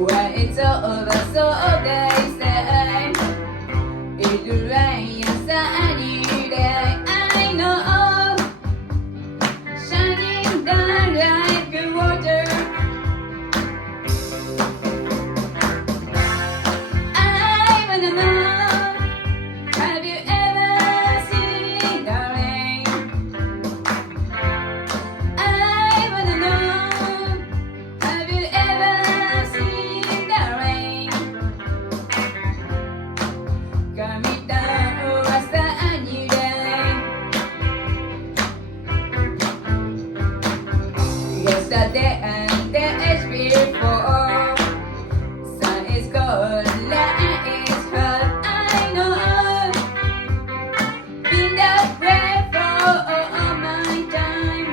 When it's over, so they say it'll rain a sunny day. I know, shining down like water. I wanna know, have you ever seen the rain? I wanna know, have you ever seen the rain? Coming down a sunny day. Yesterday and the days before, sun is cold, light is hot. I know, been that way for all my time.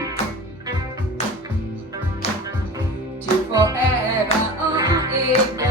To forever on it.